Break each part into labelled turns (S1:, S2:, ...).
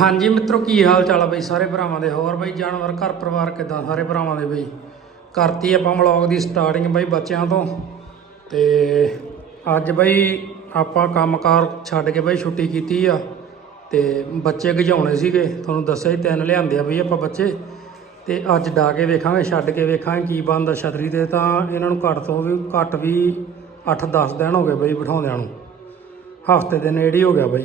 S1: ਹਾਂਜੀ ਮਿੱਤਰੋ, ਕੀ ਹਾਲ ਚਾਲ ਆ ਬਈ ਸਾਰੇ ਭਰਾਵਾਂ ਦੇ? ਹੋਰ ਬਈ ਜਾਨਵਰ, ਘਰ ਪਰਿਵਾਰ ਕਿਦਾਂ ਸਾਰੇ ਭਰਾਵਾਂ ਦੇ ਬਈ? ਕਰਤੀ ਆਪਾਂ ਵਲੌਗ ਦੀ ਸਟਾਰਟਿੰਗ ਬਈ ਬੱਚਿਆਂ ਤੋਂ ਤੇ ਅੱਜ ਬਈ ਆਪਾਂ ਕੰਮਕਾਰ ਛੱਡ ਕੇ ਬਈ ਛੁੱਟੀ ਕੀਤੀ ਆ ਤੇ ਬੱਚੇ ਗਜਾਉਣੇ ਸੀਗੇ। ਤੁਹਾਨੂੰ ਦੱਸਿਆ ਹੀ ਤਿੰਨ ਲਿਆਂਦੇ ਆ ਬਈ ਆਪਾਂ ਬੱਚੇ ਤੇ ਅੱਜ ਡਾ ਕੇ ਵੇਖਾਂਗੇ, ਛੱਡ ਕੇ ਵੇਖਾਂਗੇ ਕੀ ਬਣਦਾ ਛਤਰੀ ਦੇ ਤਾਂ ਇਹਨਾਂ ਨੂੰ ਘੱਟ ਤੋਂ ਵੀ ਘੱਟ ਵੀ 8-10 ਦਿਨ ਹੋ ਗਏ ਬਈ ਬਿਠਾਉਂਦਿਆਂ ਨੂੰ। ਹਫ਼ਤੇ ਦੇ ਨੇੜੇ ਹੋ ਗਿਆ ਬਈ।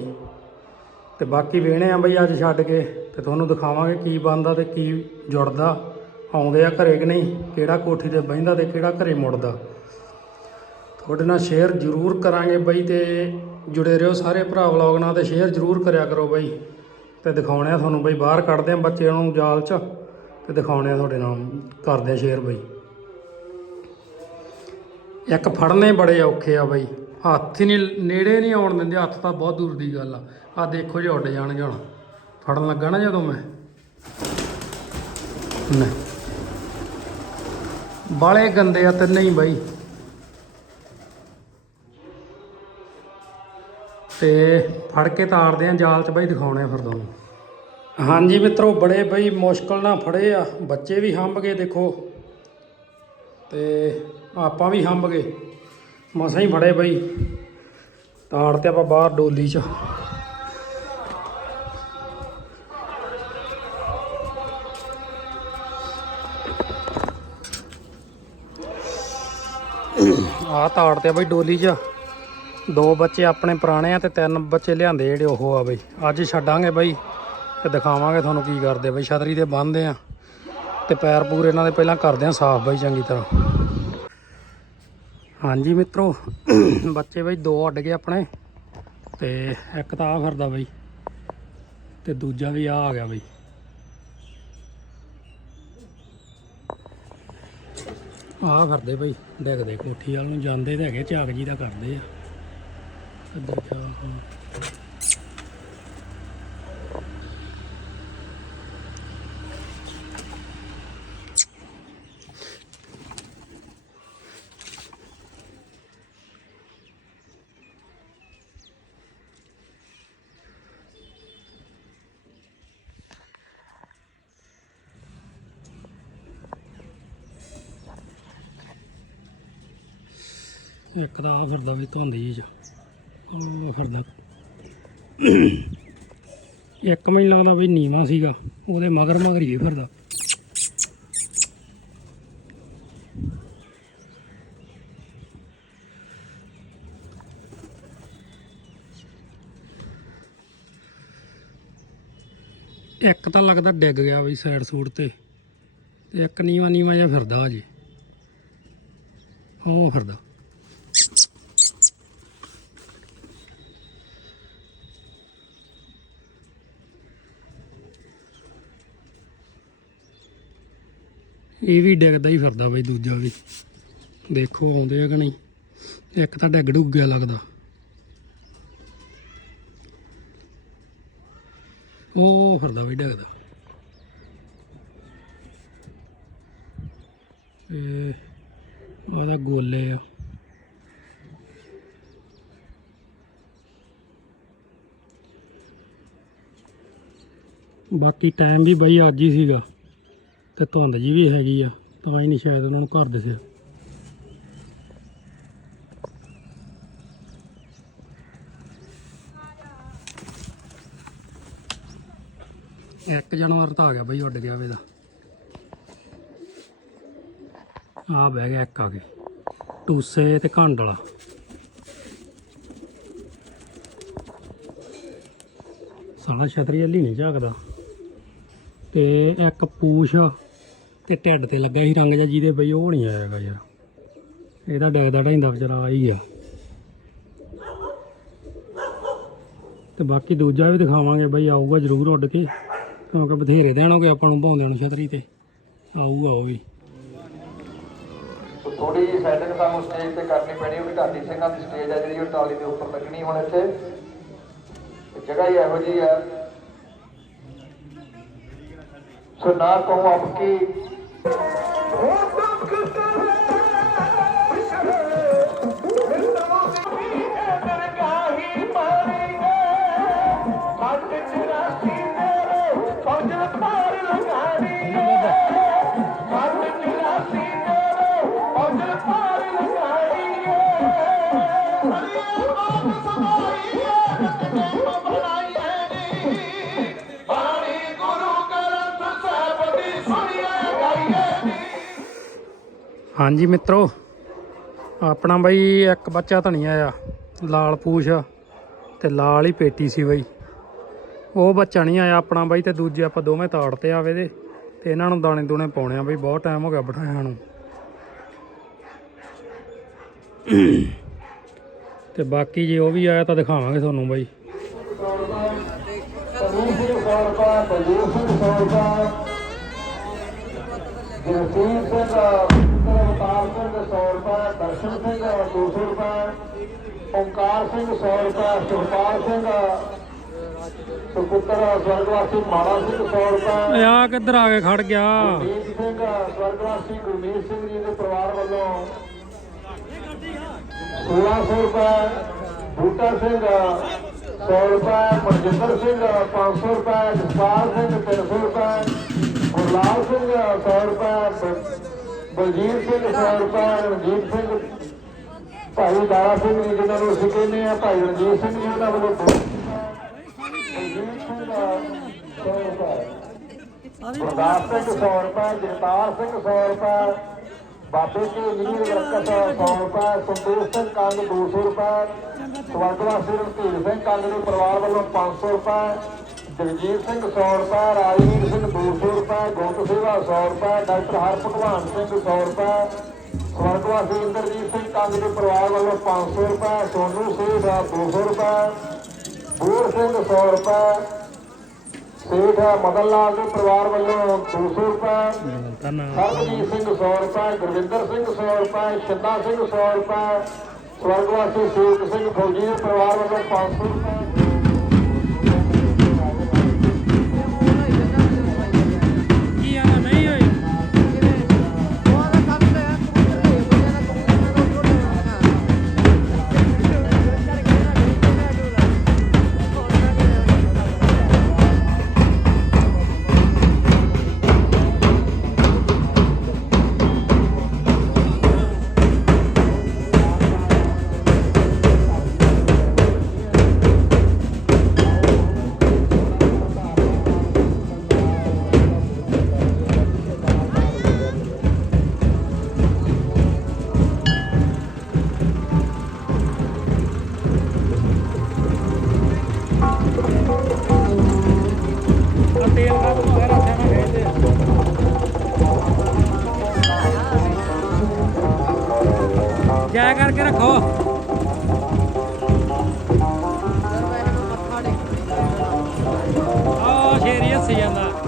S1: ਤੇ ਬਾਕੀ ਵੇਹਣੇ ਆ ਬਈ ਅੱਜ ਛੱਡ ਕੇ ਤੇ ਤੁਹਾਨੂੰ ਦਿਖਾਵਾਂਗੇ ਕੀ ਬਣਦਾ ਤੇ ਕੀ ਜੁੜਦਾ, ਆਉਂਦੇ ਆ ਘਰੇ ਕਿ ਨਹੀਂ, ਕਿਹੜਾ ਕੋਠੀ ਤੇ ਬਹਿੰਦਾ ਤੇ ਕਿਹੜਾ ਘਰੇ ਮੁੜਦਾ। ਤੁਹਾਡੇ ਨਾਲ ਸ਼ੇਅਰ ਜ਼ਰੂਰ ਕਰਾਂਗੇ ਬਈ ਤੇ ਜੁੜੇ ਰਹੋ ਸਾਰੇ ਭਰਾ ਵਲੌਗ ਨਾਲ ਤੇ ਸ਼ੇਅਰ ਜ਼ਰੂਰ ਕਰਿਆ ਕਰੋ ਬਈ। ਤੇ ਦਿਖਾਉਣੇ ਆ ਤੁਹਾਨੂੰ ਬਈ ਬਾਹਰ ਕੱਢਦੇ ਆ ਬੱਚਿਆਂ ਨੂੰ ਜਾਲ 'ਚ ਤੇ ਦਿਖਾਉਣੇ ਆ ਤੁਹਾਡੇ ਨਾਲ, ਕਰਦੇ ਆ ਸ਼ੇਅਰ ਬਈ। ਇੱਕ ਫੜਨੇ ਬੜੇ ਔਖੇ ਆ ਬਈ। ਹੱਥ ਹੀ ਨਹੀਂ, ਨੇੜੇ ਨਹੀਂ ਆਉਣ ਦਿੰਦੇ, ਹੱਥ ਤਾਂ ਬਹੁਤ ਦੂਰ ਦੀ ਗੱਲ ਆ। ਆ ਦੇਖੋ ਜੇ ਉੱਡ ਜਾਣਗੇ ਹੁਣ ਫੜਨ ਲੱਗਾ ਨਾ ਜਦੋਂ ਮੈਂ। ਨਹੀਂ। ਬਾਲੇ ਗੰਦੇ ਆ ਤੇ ਨਹੀਂ ਬਾਈ। ਤੇ ਫੜ ਕੇ ਤਾਰਦੇ ਆ, ਜਾਲ 'ਚ ਬਾਈ ਦਿਖਾਉਣੇ ਆ ਫਿਰ ਤੁਹਾਨੂੰ। ਹਾਂਜੀ ਮਿੱਤਰੋ, ਬੜੇ ਬਈ ਮੁਸ਼ਕਲ ਨਾਲ ਫੜੇ ਆ। ਬੱਚੇ ਵੀ ਹੰਬ ਗਏ, ਦੇਖੋ। ਤੇ ਆਪਾਂ ਵੀ ਹੰਬ ਗਏ। ਮਸਾਂ ਹੀ ਫੜੇ ਬਈ। ਤਾੜ ਤੇ ਆਪਾਂ ਬਾਹਰ ਡੋਲੀ 'ਚ। ਆ ਤਾੜ ਤੇ ਆ ਬਈ ਡੋਲੀ 'ਚ। ਦੋ ਬੱਚੇ ਆਪਣੇ ਪੁਰਾਣੇ ਆ ਤੇ ਤਿੰਨ ਬੱਚੇ ਲਿਆਂਦੇ ਜਿਹੜੇ ਉਹ ਆ ਬਈ। ਅੱਜ ਛੱਡਾਂਗੇ ਬਈ ਤੇ ਦਿਖਾਵਾਂਗੇ ਤੁਹਾਨੂੰ ਕੀ ਕਰਦੇ ਬਈ। ਛਤਰੀ ਤੇ ਬੰਨਦੇ ਆ ਤੇ ਪੈਰ ਪੂਰੇ ਇਹਨਾਂ ਦੇ ਪਹਿਲਾਂ ਕਰਦੇ ਆ ਸਾਫ਼ ਬਈ ਚੰਗੀ ਤਰ੍ਹਾਂ। ਹਾਂਜੀ ਮਿੱਤਰੋ, ਬੱਚੇ ਬਈ ਦੋ ਉੱਡ ਗਏ ਆਪਣੇ, ਤੇ ਇੱਕ ਤਾਂ ਆ ਫਿਰਦਾ ਬਈ, ਤੇ ਦੂਜਾ ਵੀ ਆ ਆ ਗਿਆ ਬਈ। ਆ ਫਿਰਦੇ ਬਈ ਡਿੱਗਦੇ ਕੋਠੀ ਵਾਲ ਨੂੰ ਜਾਂਦੇ ਤਾਂ ਹੈਗੇ ਝਾਕ ਜੀ ਦਾ ਕਰਦੇ ਆ। ਇੱਧਰ ਜਾ ਹਾਂ ਇੱਕ ਤਾਂ ਆ ਫਿਰਦਾ ਵੀ ਧੁੰਦੀ ਚ। ਉਹ ਫਿਰਦਾ। ਇੱਕ ਮੈਨੂੰ ਲੱਗਦਾ ਵੀ ਨੀਵਾ ਸੀਗਾ। ਉਹਦੇ ਮਗਰ ਮਗਰ ਹੀ ਫਿਰਦਾ। ਇੱਕ ਤਾਂ ਲੱਗਦਾ ਡਿੱਗ ਗਿਆ ਵੀ ਸਾਈਡ ਸੂਟ ਤੇ। ਤੇ ਇੱਕ ਨੀਵਾ ਨੀਵਾ ਜਿਹਾ ਫਿਰਦਾ ਅਜੇ ਉਹ ਫਿਰਦਾ। ਇਹ ਵੀ ਡਿੱਗਦਾ ਹੀ ਫਿਰਦਾ ਬਈ ਦੂਜਾ ਵੀ। ਦੇਖੋ ਆਉਂਦੇ ਆ ਕਿ ਨਹੀਂ। ਇੱਕ ਤਾਂ ਡਿੱਗ ਡੁੱਗ ਗਿਆ ਲੱਗਦਾ। ਉਹ ਫਿਰਦਾ ਬਈ ਡਿੱਗਦਾ। ਇਹ ਉਹਦਾ ਗੋਲੇ ਆ। ਬਾਕੀ ਟਾਈਮ ਵੀ ਬਈ ਅੱਜ ਹੀ ਸੀਗਾ। ਤੇ ਧੁੰਦ ਜੀ ਵੀ ਹੈਗੀ ਆ, ਤਾਂ ਹੀ ਨਹੀਂ ਸ਼ਾਇਦ ਉਹਨਾਂ ਨੂੰ ਘਰ ਦਿਸਿਆ। ਇੱਕ ਜਾਨਵਰ ਤਾਂ ਆ ਗਿਆ ਬਈ ਉੱਡ ਗਿਆ ਵੇ ਦਾ। ਆ ਬਹਿ ਗਿਆ ਇੱਕ ਆ ਕੇ। ਟੂਸੇ ਤੇ ਕਾਂਡਲਾ ਵਾਲਾ। ਸਾਲਾ ਛਤਰੀ ਹਲੀ ਨਹੀਂ ਝਾਕਦਾ। ਤੇ ਇੱਕ ਪੂਛ ਤੇ ਢਿੱਡ ਤੇ ਲੱਗਾ ਸੀ ਰੰਗ ਜਿਹਾ ਜਿਹਦੇ ਬਈ ਉਹ ਨਹੀਂ ਆਏਗਾ ਯਾਰ। ਇਹਦਾ ਡਗਦਾ ਢਾਈਂਦਾ ਵਿਚਾਰਾ ਆ ਹੀ ਗਿਆ ਤੇ ਬਾਕੀ ਦੂਜਾ ਵੀ ਦਿਖਾਵਾਂਗੇ ਬਈ, ਆਊਗਾ ਜ਼ਰੂਰ ਉੱਡ ਕੇ। ਕਿਉਂਕਿ ਬਥੇਰੇ ਦਿਨ ਆਪਾਂ ਨੂੰ ਭਾਉਂਦਿਆਂ ਨੂੰ ਛਤਰੀ ਤੇ। ਆਊਗਾ ਉਹ ਵੀ।
S2: ਸੋ ਥੋੜੀ ਜਿਹੀ ਸੈਟਿੰਗ ਸਾਨੂੰ ਸਟੇਜ ਤੇ ਕਰਨੀ ਪੈਣੀ ਉਹ ਢਾਡੀ ਸਿੰਘਾਂ ਦੀ ਸਟੇਜ ਹੈ ਜਿਹੜੀ ਉਹ ਟਾਲੀ ਦੇ ਉੱਪਰ ਲੱਗਣੀ ਹੁਣ ਇੱਥੇ। ਜਗ੍ਹਾ ਹੀ ਇਹੋ ਜਿਹੀ ਹੈ। ਸੋ ਨਾ ਕਹੂੰ ਆਪਕੀ Opa!
S1: ਹਾਂਜੀ ਮਿੱਤਰੋ, ਆਪਣਾ ਬਈ ਇੱਕ ਬੱਚਾ ਧਣੀਆ ਆ ਲਾਲ ਪੂਛ ਤੇ ਲਾਲ ਹੀ ਪੇਟੀ ਸੀ ਬਈ। ਉਹ ਬੱਚਾ ਨਹੀਂ ਆਇਆ ਆਪਣਾ ਬਾਈ ਤੇ ਦੂਜੇ ਆਪਾਂ ਦੋਵੇਂ ਤਾੜ ਤੇ ਆਵੇ ਦੇ ਤੇ ਇਹਨਾਂ ਨੂੰ ਦਾਣੇ ਦੂਣੇ ਪਾਉਣੇ ਆ ਬਈ, ਬਹੁਤ ਟਾਈਮ ਹੋ ਗਿਆ ਬਿਠਾਇਆ ਨੂੰ। ਤੇ ਬਾਕੀ ਜੇ ਉਹ ਵੀ ਆਇਆ ਤਾਂ ਦਿਖਾਵਾਂਗੇ ਤੁਹਾਨੂੰ ਬਾਈ।
S2: ਤਨੀਸ਼ ਸਿੰਘ 100 ਰੁਪਏ ਬਲਜੀਤ ਸਿੰਘ 100 ਰੁਪਏ ਜਗਸੀਰ ਸਿੰਘ ਅਵਤਾਰ ਸਿੰਘ 100 ਰੁਪਏ ਦਰਸ਼ਨ ਸਿੰਘ 200 ਰੁਪਏ ਓਮਕਾਰ ਸਿੰਘ 100 ਰੁਪਏ ਸੁਖਪਾਲ ਸਿੰਘ ਸੁਪੁੱਤਰ ਸਵਰਗਵਾਸੀ ਮਾਲਾ ਸਿੰਘ 100 ਰੁਪਏ
S1: ਆ ਕਿੱਧਰ ਆ ਕੇ ਖੜ ਗਿਆ?
S2: ਗੁਰਮੀਤ ਸਿੰਘ ਸਵਰਗਵਾਸੀ ਗੁਰਮੀਤ ਸਿੰਘ ਜੀ ਦੇ ਪਰਿਵਾਰ ਵੱਲੋਂ 1600 ਰੁਪਏ ਬੂਟਾ ਸਿੰਘ 100 ਰੁਪਏ ਮਨਜਿੰਦਰ ਸਿੰਘ 500 ਰੁਪਏ ਜਸਪਾਲ ਸਿੰਘ 300 ਰੁਪਏ ਗੁਰਲਾਲ ਸਿੰਘ 100 ਰੁਪਏ ਬਲਜੀਤ ਸਿੰਘ 100 ਰੁਪਏ ਰਣਜੀਤ ਸਿੰਘ। ਭਾਈ ਦਾਰਾ ਸਿੰਘ ਜੀ ਜਿਹਨਾਂ ਨੂੰ ਅਸੀਂ ਕਹਿੰਦੇ ਆ ਭਾਈ ਰਣਜੀਤ ਸਿੰਘ ਜੀ ਉਹਨਾਂ ਵੱਲੋਂ ਦੋ ਸਿੰਘ ਗੁਰਦਾਸ ਸਿੰਘ 100 ਰੁਪਏ ਜਗਤਾਰ ਸਿੰਘ 100 ਰੁਪਏ ਬਾਬੇ ਕੇ ਇੰਜੀਨੀਅਰ ਵਰਕਰ 100 ਰੁਪਏ ਸੰਤੋਸ਼ ਸਿੰਘ ਕੰਗ 200 ਰੁਪਏ, ਸਵਰਗਵਾਸੀ ਰਣਧੀਰ ਸਿੰਘ ਕੰਗ ਦੇ ਪਰਿਵਾਰ ਵੱਲੋਂ 500 ਰੁਪਏ ਜਗਜੀਤ ਸਿੰਘ 100 ਰੁਪਏ ਰਾਜਵੀਰ ਸਿੰਘ 200 ਰੁਪਏ ਗੁੰਦ ਸੇਵਾ 100 ਰੁਪਏ ਡਾਕਟਰ ਹਰਭਗਵਾਨ ਸਿੰਘ 100 ਰੁਪਏ ਸਵਰਗਵਾਸੀ ਇੰਦਰਜੀਤ ਸਿੰਘ ਕੰਗ ਦੇ ਪਰਿਵਾਰ ਵੱਲੋਂ 500 ਰੁਪਏ, ਸੋਨੂ ਸੇਠ 200 ਰੁਪਏ, ਬੂਰ ਸਿੰਘ 100 ਰੁਪਏ, ਸੇਠ ਮਦਨ ਲਾਲ ਦੇ ਪਰਿਵਾਰ ਵੱਲੋਂ 200 ਰੁਪਏ
S1: ਤਾਂ
S2: ਸਰਬਜੀਤ ਸਿੰਘ 100 ਰੁਪਏ, ਗੁਰਵਿੰਦਰ ਸਿੰਘ 100 ਰੁਪਏ ਸ਼ਿੰਦਾ ਸਿੰਘ 100 ਰੁਪਏ, ਸਵਰਗਵਾਸੀ ਸੇਵਕ ਸਿੰਘ ਫੌਜੀ ਦੇ ਪਰਿਵਾਰ ਵੱਲੋਂ 500 ਰੁਪਏ।
S1: ਜੈ ਕਰਕੇ ਰੱਖੋ ਆ ਸ਼ੇਰੀ ਹੱਸੀ ਜਾਂਦਾ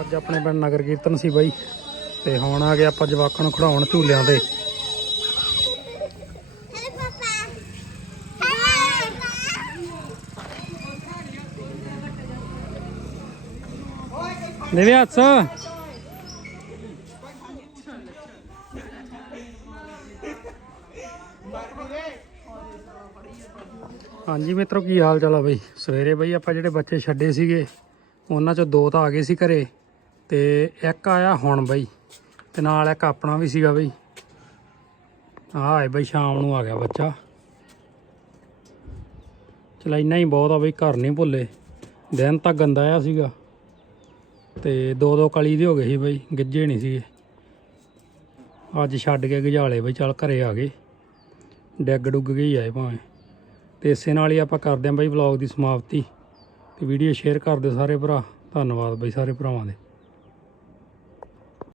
S1: ਅੱਜ ਆਪਣੇ ਪਿੰਡ ਨਗਰ ਕੀਰਤਨ ਸੀ ਬਾਈ ਤੇ ਹੁਣ ਆ ਗਏ ਆਪਾਂ ਜਵਾਕਾਂ ਨੂੰ ਖੜਾਉਣ ਝੂਲਿਆਂ ਤੇ। ਦੇਵੇ ਹਾਂਜੀ ਮਿੱਤਰੋ, ਕੀ ਹਾਲ ਚਾਲ ਆ ਬਈ? ਸਵੇਰੇ ਬਈ ਆਪਾਂ ਜਿਹੜੇ ਬੱਚੇ ਛੱਡੇ ਸੀਗੇ, ਉਹਨਾਂ ਚੋਂ ਦੋ ਤਾਂ ਆ ਗਏ ਸੀ ਘਰੇ ਤੇ ਇੱਕ ਆਇਆ ਹੁਣ ਬਈ ਤੇ ਨਾਲ ਇੱਕ ਆਪਣਾ ਵੀ ਸੀਗਾ ਬਈ। ਆਹ ਹੈ ਬਈ, ਸ਼ਾਮ ਨੂੰ ਆ ਗਿਆ ਬੱਚਾ। ਚਲ ਇੰਨਾ ਹੀ ਬਹੁਤ ਆ ਬਈ, ਘਰ ਨਹੀਂ ਭੁੱਲੇ। ਦਿਨ ਤਾਂ ਗੰਦਾ ਆ ਸੀਗਾ ਤੇ ਦੋ ਦੋ ਕਲੀ ਦੇ ਹੋ ਗਏ ਸੀ ਬਈ ਗਿੱਜੇ ਨਹੀਂ ਸੀਗੇ। ਅੱਜ ਛੱਡ ਕੇ ਗਜਾਲੇ ਬਈ, ਚੱਲ ਘਰੇ ਆ ਗਏ। ਡੈਗ ਡੁੱਗ ਗਏ ਹੀ ਆਏ ਭਾਵੇਂ। ਤੇ ਇਸੇ ਨਾਲ ਹੀ ਆਪਾਂ ਕਰਦੇ ਆਂ ਬਾਈ ਵਲੌਗ ਦੀ ਸਮਾਪਤੀ। ਤੇ ਵੀਡੀਓ ਸ਼ੇਅਰ ਕਰ ਦਿਓ ਸਾਰੇ ਭਰਾ। ਧੰਨਵਾਦ ਬਾਈ ਸਾਰੇ ਭਰਾਵਾਂ ਦੇ।